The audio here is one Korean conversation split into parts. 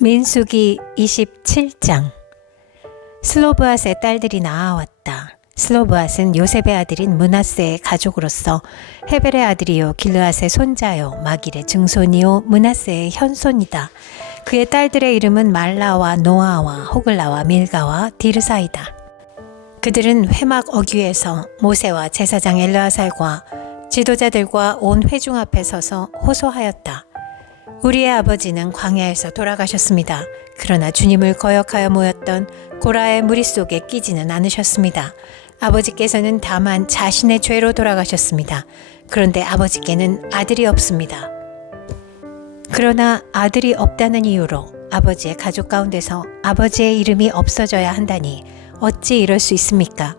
민수기 27장 슬로브앗의 딸들이 나아왔다. 슬로브앗은 요셉의 아들인 문하세의 가족으로서 헤벨의 아들이요 길르앗의 손자요 마길의 증손이요 문하세의 현손이다. 그의 딸들의 이름은 말라와 노아와 호글라와 밀가와 디르사이다. 그들은 회막 어귀에서 모세와 제사장 엘르아살과 지도자들과 온 회중 앞에 서서 호소하였다. 우리의 아버지는 광야에서 돌아가셨습니다. 그러나 주님을 거역하여 모였던 고라의 무리 속에 끼지는 않으셨습니다. 아버지께서는 다만 자신의 죄로 돌아가셨습니다. 그런데 아버지께는 아들이 없습니다. 그러나 아들이 없다는 이유로 아버지의 가족 가운데서 아버지의 이름이 없어져야 한다니 어찌 이럴 수 있습니까?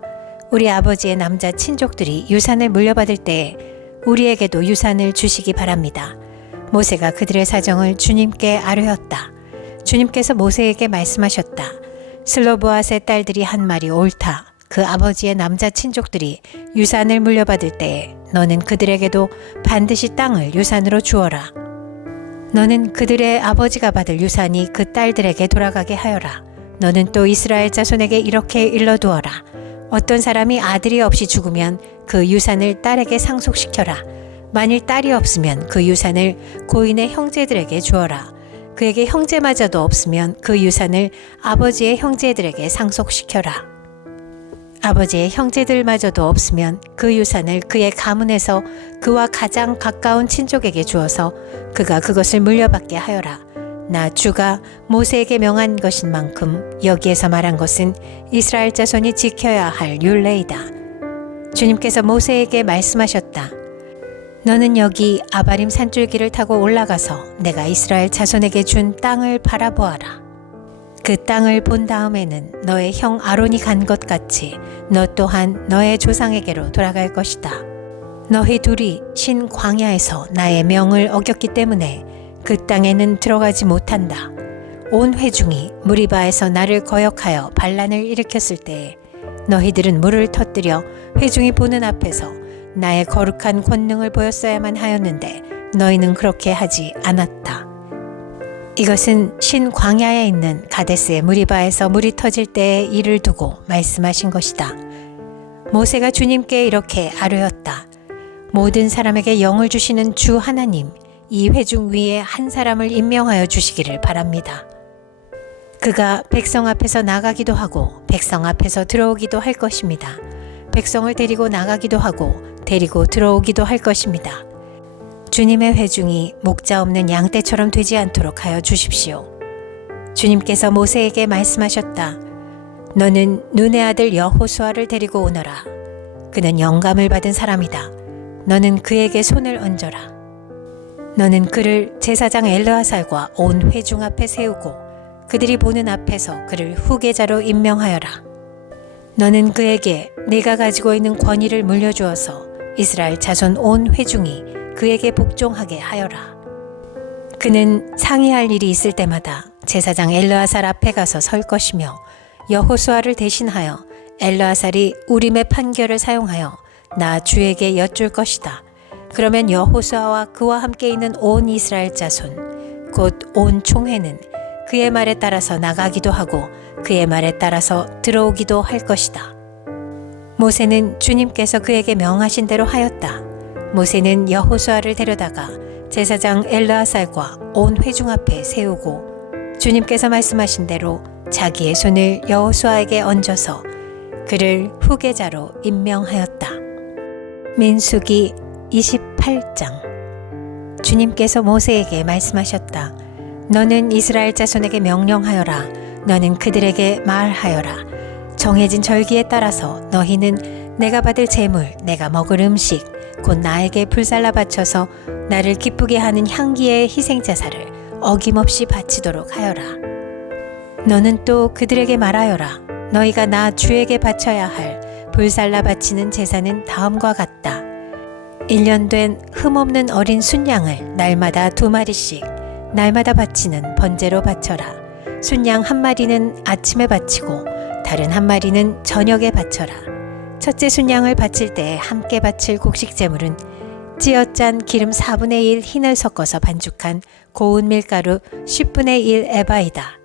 우리 아버지의 남자 친족들이 유산을 물려받을 때에 우리에게도 유산을 주시기 바랍니다. 모세가 그들의 사정을 주님께 아뢰었다. 주님께서 모세에게 말씀하셨다. 슬로보앗의 딸들이 한 말이 옳다. 그 아버지의 남자 친족들이 유산을 물려받을 때에 너는 그들에게도 반드시 땅을 유산으로 주어라. 너는 그들의 아버지가 받을 유산이 그 딸들에게 돌아가게 하여라. 너는 또 이스라엘 자손에게 이렇게 일러두어라. 어떤 사람이 아들이 없이 죽으면 그 유산을 딸에게 상속시켜라. 만일 딸이 없으면 그 유산을 고인의 형제들에게 주어라. 그에게 형제마저도 없으면 그 유산을 아버지의 형제들에게 상속시켜라. 아버지의 형제들마저도 없으면 그 유산을 그의 가문에서 그와 가장 가까운 친족에게 주어서 그가 그것을 물려받게 하여라. 나 주가 모세에게 명한 것인 만큼 여기에서 말한 것은 이스라엘 자손이 지켜야 할 율례이다. 주님께서 모세에게 말씀하셨다. 너는 여기 아바림 산줄기를 타고 올라가서 내가 이스라엘 자손에게 준 땅을 바라보아라. 그 땅을 본 다음에는 너의 형 아론이 간 것 같이 너 또한 너의 조상에게로 돌아갈 것이다. 너희 둘이 신 광야에서 나의 명을 어겼기 때문에 그 땅에는 들어가지 못한다. 온 회중이 무리바에서 나를 거역하여 반란을 일으켰을 때에 너희들은 물을 터뜨려 회중이 보는 앞에서 나의 거룩한 권능을 보였어야만 하였는데 너희는 그렇게 하지 않았다. 이것은 신 광야에 있는 가데스의 무리바에서 물이 터질 때의 일을 두고 말씀하신 것이다. 모세가 주님께 이렇게 아뢰었다. 모든 사람에게 영을 주시는 주 하나님, 이 회중 위에 한 사람을 임명하여 주시기를 바랍니다. 그가 백성 앞에서 나가기도 하고 백성 앞에서 들어오기도 할 것입니다. 백성을 데리고 나가기도 하고 데리고 들어오기도 할 것입니다. 주님의 회중이 목자 없는 양떼처럼 되지 않도록 하여 주십시오. 주님께서 모세에게 말씀하셨다. 너는 눈의 아들 여호수아를 데리고 오너라. 그는 영감을 받은 사람이다. 너는 그에게 손을 얹어라. 너는 그를 제사장 엘르아살과 온 회중 앞에 세우고 그들이 보는 앞에서 그를 후계자로 임명하여라. 너는 그에게 네가 가지고 있는 권위를 물려주어서 이스라엘 자손 온 회중이 그에게 복종하게 하여라. 그는 상의할 일이 있을 때마다 제사장 엘르아살 앞에 가서 설 것이며 여호수아를 대신하여 엘르아살이 우림의 판결을 사용하여 나 주에게 여쭐 것이다. 그러면 여호수아와 그와 함께 있는 온 이스라엘 자손 곧 온 총회는 그의 말에 따라서 나가기도 하고 그의 말에 따라서 들어오기도 할 것이다. 모세는 주님께서 그에게 명하신 대로 하였다. 모세는 여호수아를 데려다가 제사장 엘르아살과 온 회중 앞에 세우고 주님께서 말씀하신 대로 자기의 손을 여호수아에게 얹어서 그를 후계자로 임명하였다. 민수기 28장 주님께서 모세에게 말씀하셨다. 너는 이스라엘 자손에게 명령하여라. 너는 그들에게 말하여라. 정해진 절기에 따라서 너희는 내가 받을 재물, 내가 먹을 음식, 곧 나에게 불살라 바쳐서 나를 기쁘게 하는 향기의 희생자사를 어김없이 바치도록 하여라. 너는 또 그들에게 말하여라. 너희가 나 주에게 바쳐야 할 불살라 바치는 제사는 다음과 같다. 1년 된 흠없는 어린 순양을 날마다 두 마리씩 날마다 바치는 번제로 바쳐라. 순양 한 마리는 아침에 바치고 다른 한 마리는 저녁에 바쳐라. 첫째 순양을 바칠 때 함께 바칠 곡식 제물은 찌어짠 기름 4분의 1 흰을 섞어서 반죽한 고운 밀가루 10분의 1 에바이다.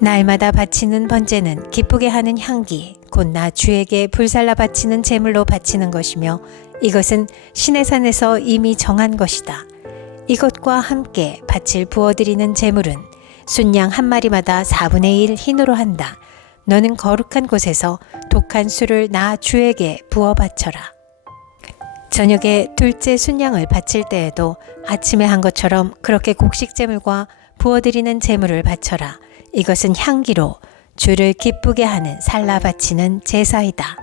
날마다 바치는 번제는 기쁘게 하는 향기, 곧 나 주에게 불살라 바치는 제물로 바치는 것이며 이것은 신의 산에서 이미 정한 것이다. 이것과 함께 바칠 부어드리는 제물은 순양 한 마리마다 4분의 1 흰으로 한다. 너는 거룩한 곳에서 독한 술을 나 주에게 부어 바쳐라. 저녁에 둘째 순양을 바칠 때에도 아침에 한 것처럼 그렇게 곡식 제물과 부어드리는 제물을 바쳐라. 이것은 향기로 주를 기쁘게 하는 살라 바치는 제사이다.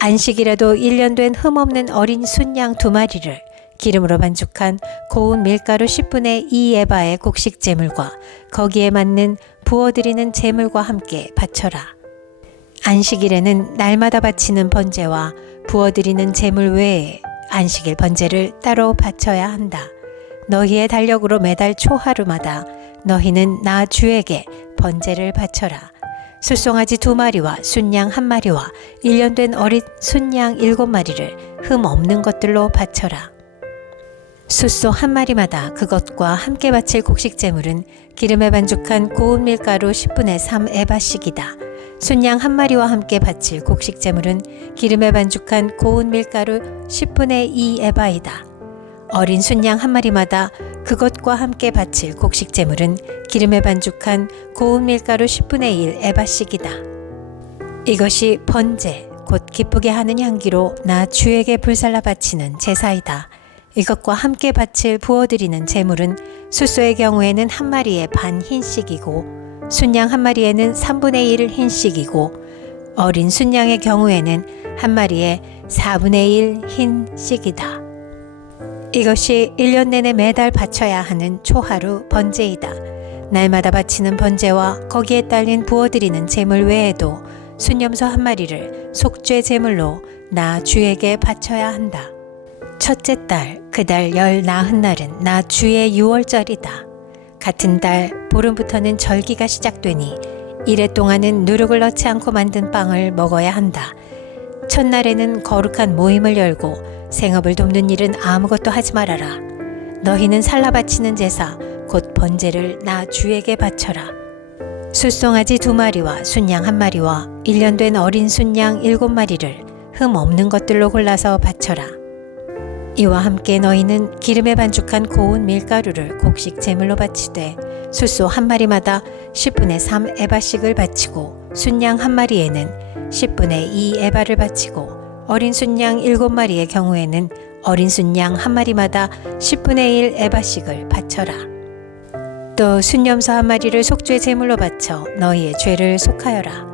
안식이라도 1년 된 흠없는 어린 순양 두 마리를 기름으로 반죽한 고운 밀가루 10분의 2 에바의 곡식 제물과 거기에 맞는 부어드리는 제물과 함께 바쳐라. 안식일에는 날마다 바치는 번제와 부어드리는 제물 외에 안식일 번제를 따로 바쳐야 한다. 너희의 달력으로 매달 초하루마다 너희는 나 주에게 번제를 바쳐라. 숫송아지 두 마리와 순양 한 마리와 1년 된 어린 순양 일곱 마리를 흠 없는 것들로 바쳐라. 숫소 한 마리마다 그것과 함께 바칠 곡식 제물은 기름에 반죽한 고운 밀가루 10분의 3 에바씩이다. 순양 한 마리와 함께 바칠 곡식 제물은 기름에 반죽한 고운 밀가루 10분의 2 에바이다. 어린 순양 한 마리마다 그것과 함께 바칠 곡식 제물은 기름에 반죽한 고운 밀가루 10분의 1 에바씩이다. 이것이 번제 곧 기쁘게 하는 향기로 나 주에게 불살라 바치는 제사이다. 이것과 함께 바칠 부어드리는 제물은 수소의 경우에는 한 마리에 반 흰씩이고 순양 한 마리에는 3분의 1 흰씩이고 어린 순양의 경우에는 한 마리에 4분의 1 흰씩이다. 이것이 1년 내내 매달 바쳐야 하는 초하루 번제이다. 날마다 바치는 번제와 거기에 딸린 부어드리는 제물 외에도 순염소 한 마리를 속죄 제물로 나 주에게 바쳐야 한다. 첫째 달, 그달 열 나흔 날은 나 주의 유월절이다. 같은 달 보름부터는 절기가 시작되니 이래 동안은 누룩을 넣지 않고 만든 빵을 먹어야 한다. 첫날에는 거룩한 모임을 열고 생업을 돕는 일은 아무것도 하지 말아라. 너희는 살라 바치는 제사 곧 번제를 나 주에게 바쳐라. 숫송아지 두 마리와 순양 한 마리와 1년 된 어린 순양 일곱 마리를 흠 없는 것들로 골라서 바쳐라. 이와 함께 너희는 기름에 반죽한 고운 밀가루를 곡식 제물로 바치되 숫소 한 마리마다 10분의 3 에바씩을 바치고 순양 한 마리에는 10분의 2 에바를 바치고 어린 순양 일곱 마리의 경우에는 어린 순양 한 마리마다 10분의 1 에바씩을 바쳐라. 또 순염소 한 마리를 속죄 제물로 바쳐 너희의 죄를 속하여라.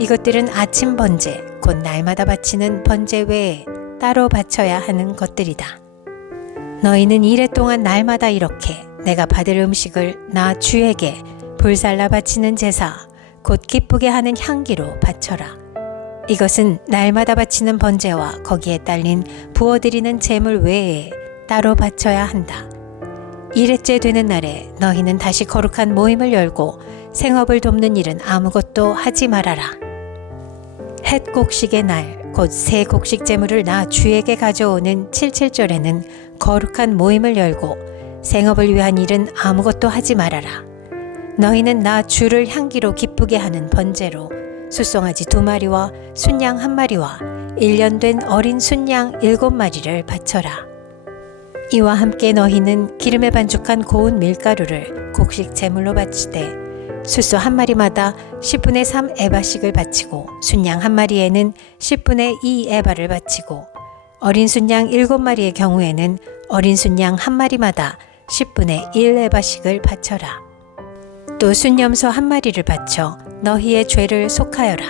이것들은 아침 번제, 곧 날마다 바치는 번제 외에 따로 바쳐야 하는 것들이다. 너희는 이래 동안 날마다 이렇게 내가 받을 음식을 나 주에게 불살라 바치는 제사, 곧 기쁘게 하는 향기로 바쳐라. 이것은 날마다 바치는 번제와 거기에 딸린 부어드리는 제물 외에 따로 바쳐야 한다. 일회째 되는 날에 너희는 다시 거룩한 모임을 열고 생업을 돕는 일은 아무것도 하지 말아라. 햇 곡식의 날, 곧 새 곡식 제물을 나 주에게 가져오는 칠칠절에는 거룩한 모임을 열고 생업을 위한 일은 아무것도 하지 말아라. 너희는 나 주를 향기로 기쁘게 하는 번제로 숫송아지 두 마리와 순양 한 마리와 1년 된 어린 순양 일곱 마리를 바쳐라. 이와 함께 너희는 기름에 반죽한 고운 밀가루를 곡식 제물로 바치되 숫소 한 마리마다 10분의 3 에바씩을 바치고 순양 한 마리에는 10분의 2 에바를 바치고 어린 순양 일곱 마리의 경우에는 어린 순양 한 마리마다 10분의 1 에바씩을 바쳐라. 또 순염소 한 마리를 바쳐 너희의 죄를 속하여라.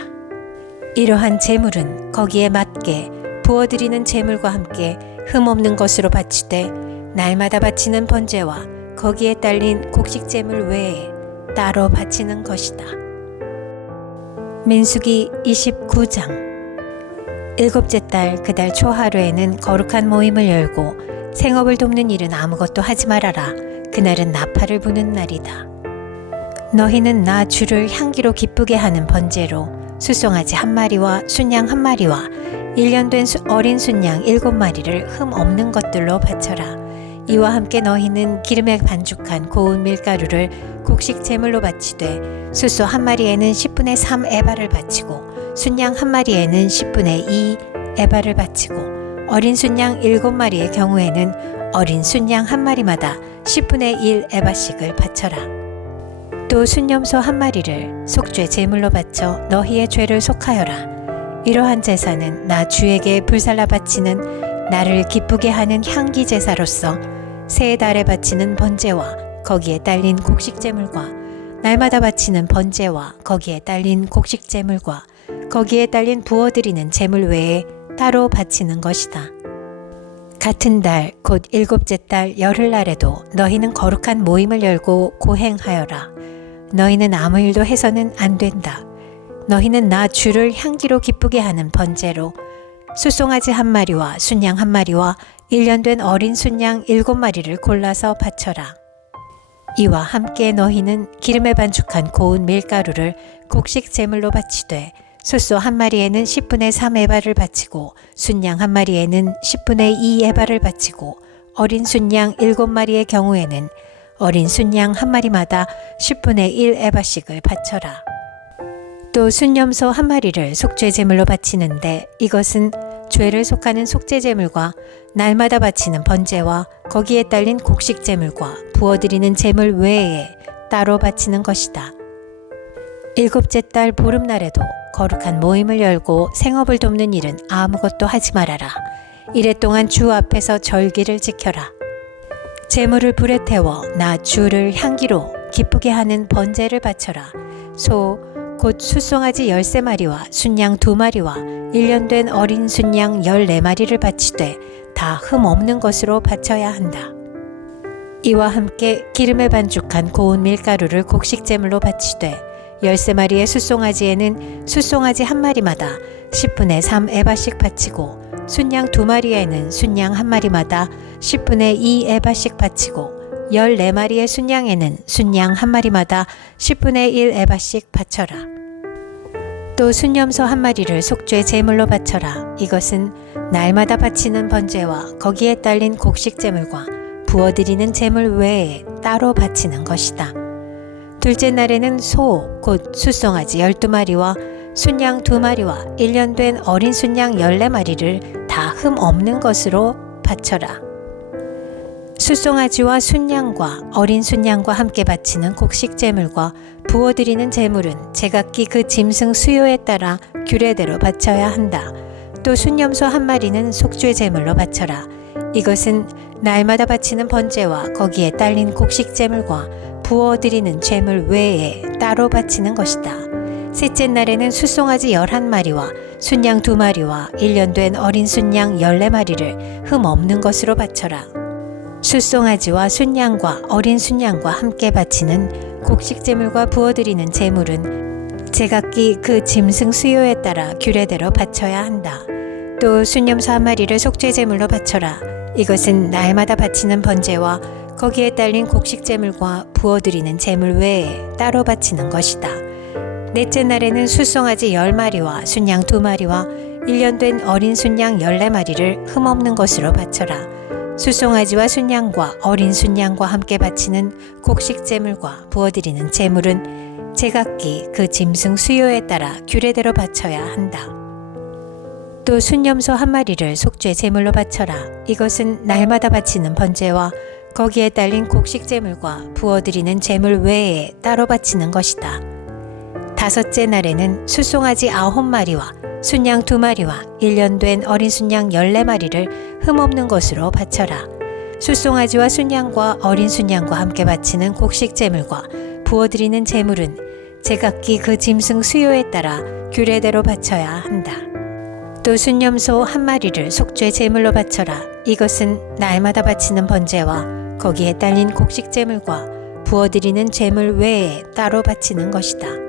이러한 제물은 거기에 맞게 부어드리는 제물과 함께 흠 없는 것으로 바치되 날마다 바치는 번제와 거기에 딸린 곡식 제물 외에 따로 바치는 것이다. 민수기 29장 일곱째 달 그달 초하루에는 거룩한 모임을 열고 생업을 돕는 일은 아무것도 하지 말아라. 그날은 나팔을 부는 날이다. 너희는 나 주를 향기로 기쁘게 하는 번제로 수송아지 한 마리와 순양 한 마리와 1년 된 수- 어린 순양 일곱 마리를 흠 없는 것들로 바쳐라. 이와 함께 너희는 기름에 반죽한 고운 밀가루를 곡식 제물로 바치되 숫소 한 마리에는 10분의 3 에바를 바치고 순양 한 마리에는 10분의 2 에바를 바치고 어린 순양 일곱 마리의 경우에는 어린 순양 한 마리마다 10분의 1 에바씩을 바쳐라. 또 순념소 한 마리를 속죄 제물로 바쳐 너희의 죄를 속하여라. 이러한 제사는 나 주에게 불살라 바치는 나를 기쁘게 하는 향기 제사로서 새 달에 바치는 번제와 거기에 딸린 곡식 제물과 날마다 바치는 번제와 거기에 딸린 곡식 제물과 거기에 딸린 부어드리는 제물 외에 따로 바치는 것이다. 같은 달 곧 일곱째 달 열흘날에도 너희는 거룩한 모임을 열고 고행하여라. 너희는 아무 일도 해서는 안 된다. 너희는 나 주를 향기로 기쁘게 하는 번제로 수송아지 한 마리와 순양 한 마리와 일년된 어린 순양 일곱 마리를 골라서 바쳐라. 이와 함께 너희는 기름에 반죽한 고운 밀가루를 곡식 제물로 바치되 숫소 한 마리에는 10분의 3 에바를 바치고 순양 한 마리에는 10분의 2 에바를 바치고 어린 순양 일곱 마리의 경우에는 어린 순양 한 마리마다 10분의 1 에바씩을 바쳐라. 또 순념소 한 마리를 속죄 제물로 바치는데 이것은 죄를 속하는 속죄 제물과 날마다 바치는 번제와 거기에 딸린 곡식 제물과 부어드리는 제물 외에 따로 바치는 것이다. 일곱째 달 보름날에도 거룩한 모임을 열고 생업을 돕는 일은 아무것도 하지 말아라. 이래 동안 주 앞에서 절기를 지켜라. 제물을 불에 태워 나 주를 향기로 기쁘게 하는 번제를 바쳐라. 소, 곧 수송아지 열세 마리와 순양 두 마리와 일년된 어린 순양 열네 마리를 바치되 다 흠 없는 것으로 바쳐야 한다. 이와 함께 기름에 반죽한 고운 밀가루를 곡식 제물로 바치되 열세 마리의 수송아지에는 수송아지 한 마리마다 10분의 3 에바씩 바치고 순양 두 마리에는 순양 한 마리마다 10분의 2 에바씩 바치고 14마리의 순양에는 순양 한 마리마다 10분의 1 에바씩 바쳐라. 또 순염소 한 마리를 속죄 제물로 바쳐라. 이것은 날마다 바치는 번제와 거기에 딸린 곡식 제물과 부어드리는 제물 외에 따로 바치는 것이다. 둘째 날에는 소, 곧 수송아지 열두 마리와 순양 두 마리와 일년된 어린 순양 열네 마리를 다 흠 없는 것으로 바쳐라. 수송아지와 순양과 어린 순양과 함께 바치는 곡식 제물과 부어드리는 제물은 제각기 그 짐승 수요에 따라 규례대로 바쳐야 한다. 또 순염소 한 마리는 속죄 제물로 바쳐라. 이것은 날마다 바치는 번제와 거기에 딸린 곡식 제물과 부어드리는 제물 외에 따로 바치는 것이다. 셋째 날에는 수송아지 열한 마리와 순양 두 마리와 일년된 어린 순양 열네 마리를 흠 없는 것으로 바쳐라. 수송아지와 순양과 어린 순양과 함께 바치는 곡식 제물과 부어드리는 제물은 제각기 그 짐승 수요에 따라 규례대로 바쳐야 한다. 또 순념소 한 마리를 속죄 제물로 바쳐라. 이것은 날마다 바치는 번제와 거기에 딸린 곡식 제물과 부어드리는 제물 외에 따로 바치는 것이다. 넷째 날에는 수송아지 열 마리와 순양 두 마리와 일년된 어린 순양 열네 마리를 흠없는 것으로 바쳐라. 수송아지와 순양과 어린 순양과 함께 바치는 곡식 제물과 부어드리는 제물은 제각기 그 짐승 수요에 따라 규례대로 바쳐야 한다. 또 순념소 한 마리를 속죄 제물로 바쳐라. 이것은 날마다 바치는 번제와 거기에 딸린 곡식 제물과 부어드리는 제물 외에 따로 바치는 것이다. 다섯째 날에는 수송아지 아홉 마리와 순양 두 마리와 일년된 어린 순양 열네 마리를 흠없는 것으로 바쳐라. 수송아지와 순양과 어린 순양과 함께 바치는 곡식 제물과 부어드리는 제물은 제각기 그 짐승 수요에 따라 규례대로 바쳐야 한다. 또 순념소 한 마리를 속죄 제물로 바쳐라. 이것은 날마다 바치는 번제와 거기에 딸린 곡식 제물과 부어드리는 제물 외에 따로 바치는 것이다.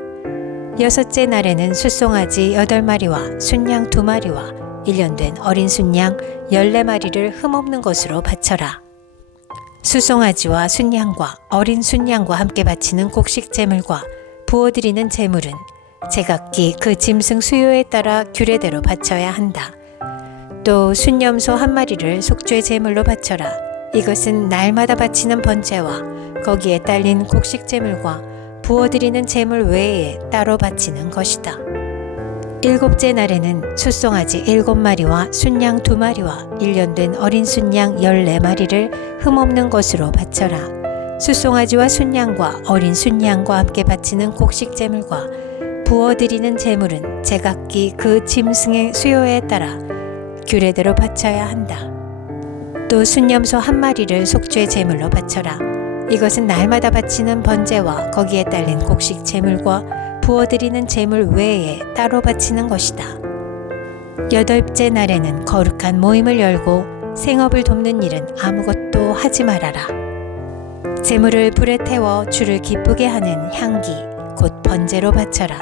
여섯째 날에는 수송아지 여덟 마리와 순양 두 마리와 일년된 어린 순양 열네 마리를 흠없는 것으로 바쳐라. 수송아지와 순양과 어린 순양과 함께 바치는 곡식 제물과 부어드리는 제물은 제각기 그 짐승 수요에 따라 규례대로 바쳐야 한다. 또 순념소 한 마리를 속죄 제물로 바쳐라. 이것은 날마다 바치는 번제와 거기에 딸린 곡식 제물과 부어드리는 제물 외에 따로 바치는 것이다. 일곱째 날에는 숫송아지 일곱 마리와 순양 두 마리와 일년된 어린 순양 열네 마리를 흠없는 것으로 바쳐라. 숫송아지와 순양과 어린 순양과 함께 바치는 곡식 제물과 부어드리는 제물은 제각기 그 짐승의 수요에 따라 규례대로 바쳐야 한다. 또 순념소 한 마리를 속죄 제물로 바쳐라. 이것은 날마다 바치는 번제와 거기에 딸린 곡식 제물과 부어드리는 제물 외에 따로 바치는 것이다. 여덟째 날에는 거룩한 모임을 열고 생업을 돕는 일은 아무것도 하지 말아라. 제물을 불에 태워 주를 기쁘게 하는 향기 곧 번제로 바쳐라.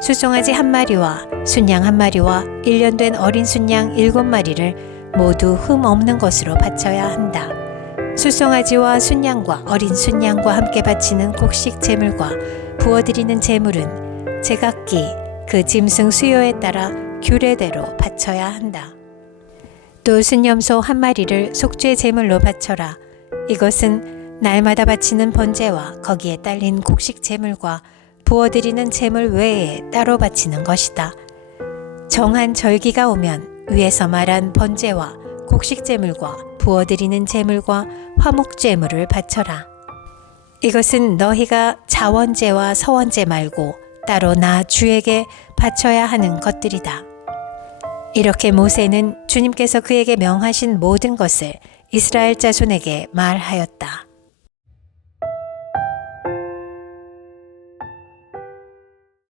수송아지 한 마리와 순양 한 마리와 일년된 어린 순양 일곱 마리를 모두 흠 없는 것으로 바쳐야 한다. 수송아지와 순양과 어린 순양과 함께 바치는 곡식 제물과 부어드리는 제물은 제각기 그 짐승 수요에 따라 규례대로 바쳐야 한다. 또 순념소 한 마리를 속죄 제물로 바쳐라. 이것은 날마다 바치는 번제와 거기에 딸린 곡식 제물과 부어드리는 제물 외에 따로 바치는 것이다. 정한 절기가 오면 위에서 말한 번제와 곡식 제물과 부어드리는 제물과 화목 제물을 바쳐라. 이것은 너희가 자원제와 서원제 말고 따로 나 주에게 바쳐야 하는 것들이다. 이렇게 모세는 주님께서 그에게 명하신 모든 것을 이스라엘 자손에게 말하였다.